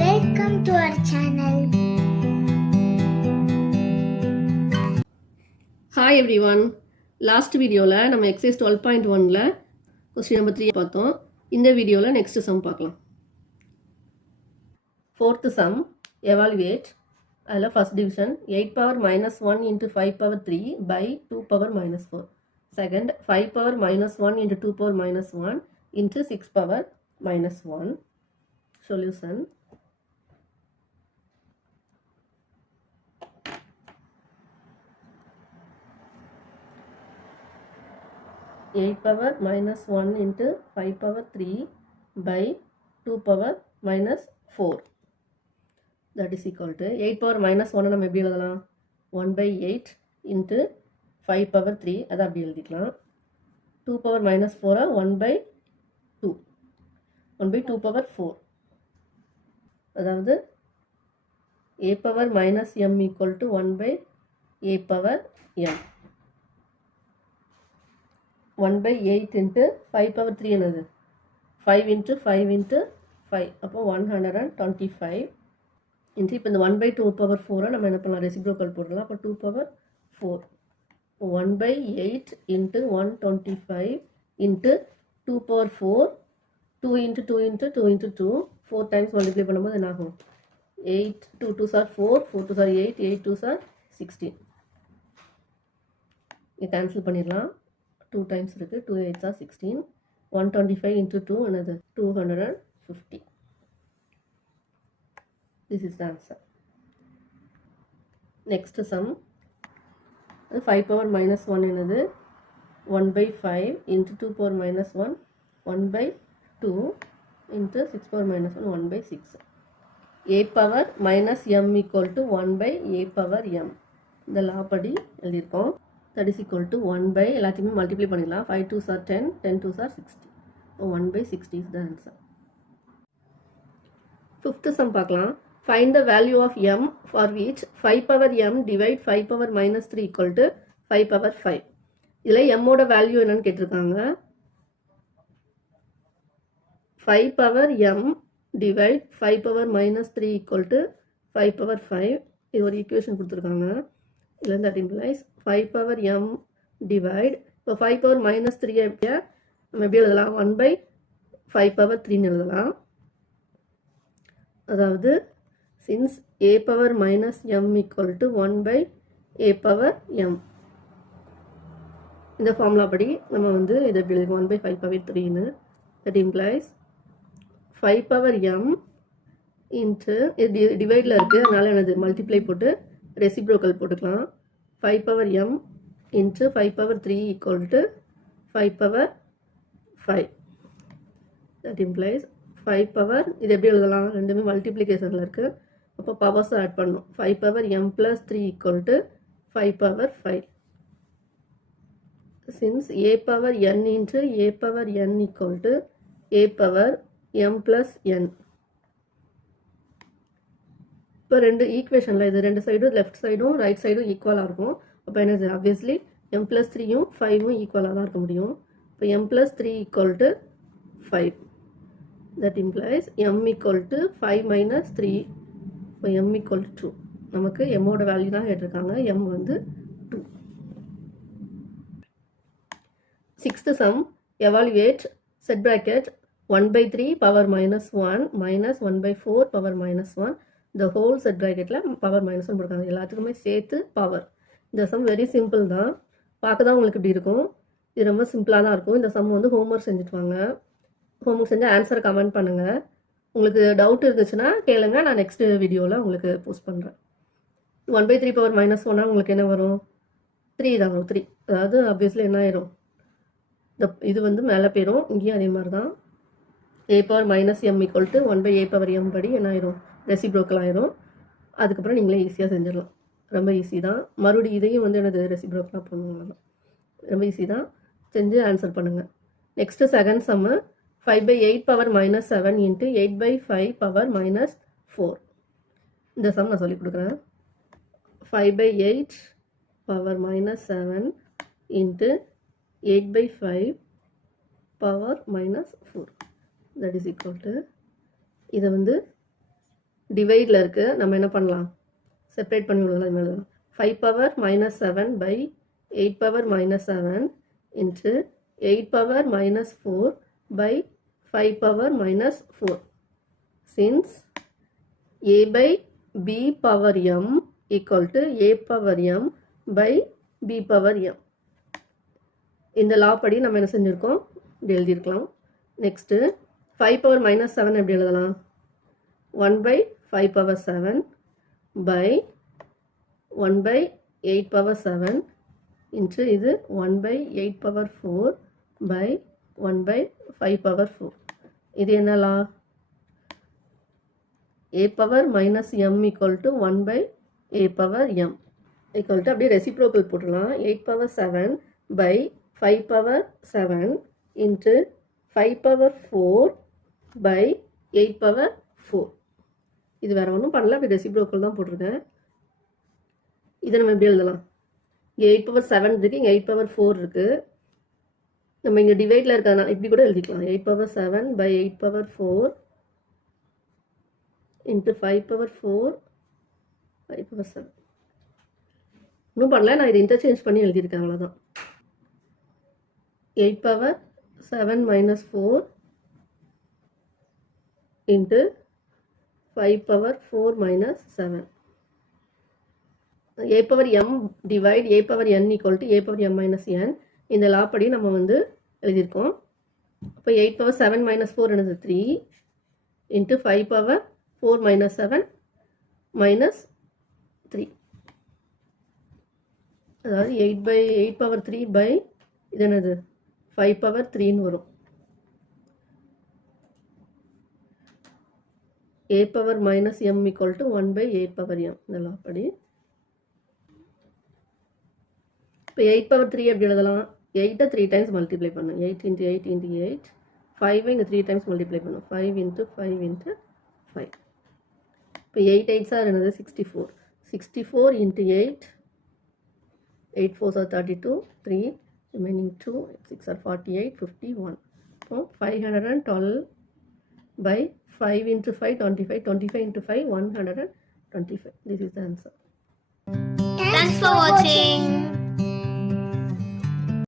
Welcome to our channel. Hi everyone. Last வீடியோவில் நம்ம exercise 12.1ல் question number 3 பார்த்தோம். இந்த வீடியோவில் நெக்ஸ்ட் சம் பார்க்கலாம். Fourth some evaluate. அதில் first division 8 power minus 1 into 5 power 3 by 2 power minus 4. Second 5 power minus 1 into 2 power minus 1 into 6 power minus 1. Solution. Eight power minus 1 into 5 power 3 by 2 power minus 4. That is equal to 8 power minus 1 நம்ம எப்படி எழுதலாம்? 1 by 8 into 5 power 3 அதை அப்படி எழுதிக்கலாம். 2 power minus 4 1 by 2. 1 by 2 power 4. அதாவது a power minus m equal to 1 by a power m. 1 by 8 into 5 power 3 என்னது? 5 into 5 into 5. அப்போ 125 into இப்போ இந்த 1 by 2 power 4 நம்ம என்ன பண்ணலாம்? ரெசிப்ரோக்கல் போடலாம். அப்போ 2 power 4. 1 by 8 into 125 into 2 power 4. 2 into 2 into 2 into 2. 4 times multiply பண்ணும்போது என்ன ஆகும்? 8 2 2s are 4. 4 2s are 8. 8 2s are 16. இது கேன்சல் பண்ணிடலாம். 2 times இருக்கு. 2 8s are 16. 125 into 2 another 250. This is the answer. Next sum. 5 power minus 1 என்னது? 1 by 5 into 2 power minus 1. 1 by 2 into 6 power minus 1. 1 by 6. a power minus m equal to 1 by a power m. இந்த லா படி எழுதியிருக்கோம். That is equal to 1 by எல்லாத்தையுமே multiply பண்ணிடலாம். 5 2s are 10, 10 2s are 60. 1 by 60 is the answer. Fifth sum பார்க்கலாம். Find the value of m for which 5 power m divide 5 power minus 3 equal to 5 power 5. இதில் m ஓட value என்னன்னு கேட்டிருக்காங்க. 5 power m divide 5 power minus 3 equal to 5 power 5. இது ஒரு equation கொடுத்துருக்காங்க. இதில் that implies 5 power m divide இப்போ 5 power minus 3 எப்படியா நம்ம எப்படி எழுதலாம்? 1 by 5 power 3 எழுதலாம். அதாவது since a power minus m equal to 1 by a power m. இந்த ஃபார்முலா படி நம்ம வந்து இதை எப்படி எழுதுவோம்? 1 by 5 power 3ன்னு. that implies 5 power m into இது டிவைடில் இருக்குது, அதனால் எனது மல்டிப்ளை போட்டு ரெசிப்ரோக்கல் போட்டுக்கலாம். 5 power m into 5 power 3 equal to 5 power 5. That implies 5 power இது எப்படி எழுதலாம்? ரெண்டுமே மல்டிப்ளிகேஷனில் இருக்குது. அப்போ பவர்ஸ் ஆட் பண்ணணும். 5 power m plus 3 equal to 5 power 5. Since a power n into a power n equal to a power m plus n. இப்போ ரெண்டு ஈக்குவேஷனில் இது ரெண்டு சைடும் லெஃப்ட் சைடும் ரைட் சைடும் ஈக்குவலாக இருக்கும். அப்போ என்னது? ஆப்வியஸ்லி m plus 3யும் 5ம் ஈக்குவலாக தான் இருக்க முடியும். இப்போ m plus 3 equal to 5. That implies m equal to 5 minus 3. இப்போ m equal to 2. நமக்கு m ஓட வேல்யூ தான் கேட்டிருக்காங்க. m வந்து 2. Sixth sum. Evaluate set bracket 1 by 3 power minus 1 minus 1 by 4 power minus 1. The whole set bracketல power minus 1 போடுறாங்க. எல்லாத்துக்குமே சேர்த்து power. இந்த சம் வெரி சிம்பிள் தான். பார்க்க தான் உங்களுக்கு இப்படி இருக்கும். இது ரொம்ப சிம்பிளாக தான் இருக்கும். இந்த சம் வந்து ஹோம்ஒர்க் செஞ்சுட்டு வாங்க. ஹோம்ஒர்க் செஞ்சு ஆன்சரை கமெண்ட் பண்ணுங்கள். உங்களுக்கு டவுட் இருந்துச்சுன்னா கேளுங்க, நான் நெக்ஸ்ட் வீடியோவில் உங்களுக்கு போஸ்ட் பண்ணுறேன். 1 by 3 power minus 1 உங்களுக்கு என்ன வரும்? 3 தான் வரும். 3 அதாவது ஆப்வியஸ்லி என்ன ஆயிரும்? இது வந்து மேலே போயிடும். இங்கேயும் அதே மாதிரி தான். a power minus m equal to 1 by a power m படி என்ன ஆயிரும்? ரெசிப்ரோக்கல் ஆயிரும். அதுக்கப்புறம் நீங்களே ஈஸியாக செஞ்சிடலாம். ரொம்ப ஈஸி தான். மறுபடியும் இதையும் வந்து எனது ரெசிப்ரோக்கலாக பண்ணுவாங்க. ரொம்ப ஈஸி தான். செஞ்சு ஆன்சர் பண்ணுங்கள். Next second Jammu 5 by 8 power minus 7 into 8 by 5 power minus 4. இந்த சம் நான் சொல்லிக் கொடுக்குறேன். 5 by 8 power minus 7 into 8 by 5 power minus 4. That is equal to இதை வந்து டிவைடில் இருக்குது, நம்ம என்ன பண்ணலாம், செப்பரேட் பண்ணி விடலாம். இது எழுதலாம் 5 power minus 7 by 8 power minus 7 into 8 power minus 4 by 5 power minus 4. Since a by b power m equal to a power m by b power m. இந்த லா படி நம்ம என்ன செஞ்சுருக்கோம், இப்படி எழுதியிருக்கலாம். நெக்ஸ்ட்டு 5 பவர் மைனஸ் 7 எப்படி எழுதலாம், 1 by 5 power 7 by 1 by 8 power 7 into இது 1 by 8 power 4 by 1 by 5 power 4. இது என்ன லா, a power minus m equal to 1 by a power m equal to அப்படியே ரெசிப்ரோக்கல் போட்டுடலாம். 8 power 7 by 5 power 7 into 5 power 4 by 8 power 4. இது வேறு ஒன்றும் பண்ணல, அப்படி ரெசிப்ரோக்கல் தான் போட்டிருக்கேன். இதை நம்ம எப்படி எழுதலாம், 8 power 7 இருக்குது, இங்கே 8 power 4 இருக்குது. நம்ம இங்கே டிவைடில் இருக்கா, இப்படி கூட எழுதிக்கலாம். 8 power 7 by 8 power 4 into 5 power 4 5 power 7. இன்னும் பண்ணல, நான் இதை இன்டர்சேஞ்ச் பண்ணி எழுதியிருக்கேன், அவ்வளோதான். 8 power 7 minus 4 into 5 power 4 minus 7. a power m divide a power n equal to a power m minus n. இந்த லா படி நம்ம வந்து எழுதியிருக்கோம். அப்போ 8 power 7 minus 4 என்னது 3 into 5 power 4 minus 7 minus 3. அதாவது 8 by 8 power 3 by இது என்னது 5 power 3ன்னு வரும். a power minus m equal to 1 by a power m. இதெல்லாம் அப்படி. இப்போ 8 power 3 எப்படி எழுதலாம், 8 3 times மல்டிப்ளை பண்ணும். 8 into 8 into 8. 5 இங்கே 3 times மல்டிப்ளை பண்ணும். 5 into 5 into 5. இப்போ 8 8s are என்னது 64. 64 into 8. 8 4s are 32. 3 remaining 2. 6 are 48. 51. So 512 by 5 into 5 25. 25 into 5 125. This is the answer. Thanks for watching.